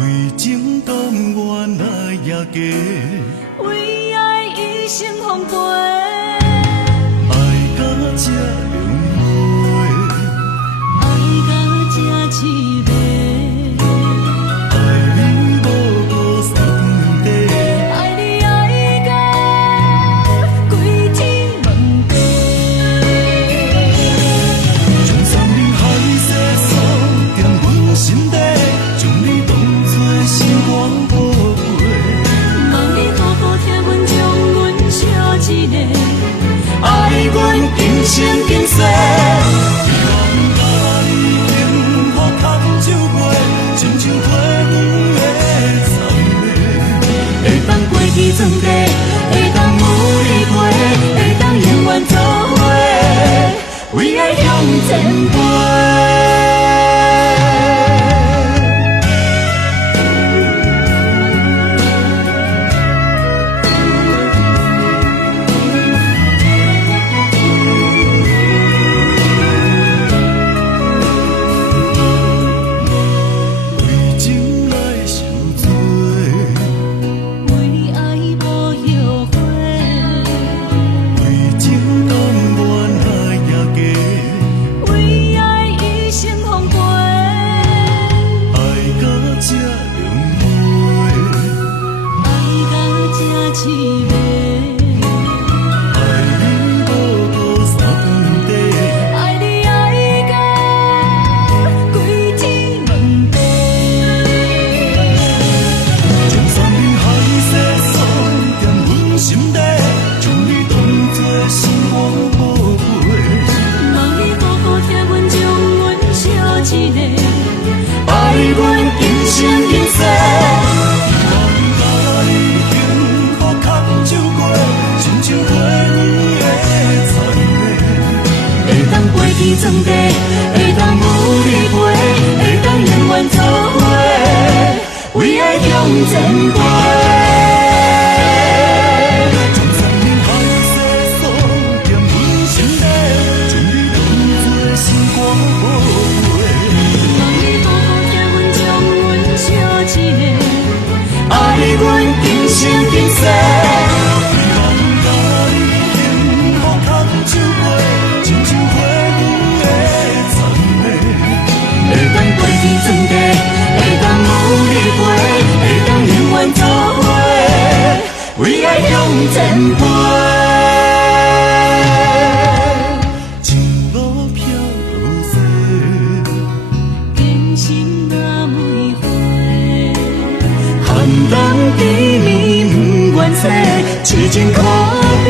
为情甘愿来也嫁，为爱一生奉陪。爱到这样美，爱到这凄美，爱你无过三地，爱你爱到归天问地。将山明海誓锁在阮心底，将你当作心肝宝贝。望你好好听阮，将阮惜一个，爱阮今生今世，希望甲你幸福牵手过，亲像花园的草莓，会当过去装地，会当有你陪，会当永远做伙，为爱向前飞。为情来受罪，为爱无后悔，为情甘愿来也嫁，为爱一生奉陪。爱到这样美，爱到这凄美，爱你无过三地，爱你爱到归天问地。将山明海誓锁在阮心底，将你当作心肝宝贝。望你好好听阮，将阮惜一个，爱阮今生今世，希望甲你幸福牵手过，亲像花园的草莓，会当飞去装地，会当有你陪，会当永远做伙，为爱向前飞。将山明海誓锁在阮心底，将你当作心肝宝贝。望你好好听阮，将阮惜一个，爱阮今生今世，希望甲你幸福牵手过，亲像花园的草莓，会当飞去装地，会当有你陪，会当永远做伙，为爱向前飞。情路飘雪，人生若每回，寒冬低眠不愿醒，痴情可比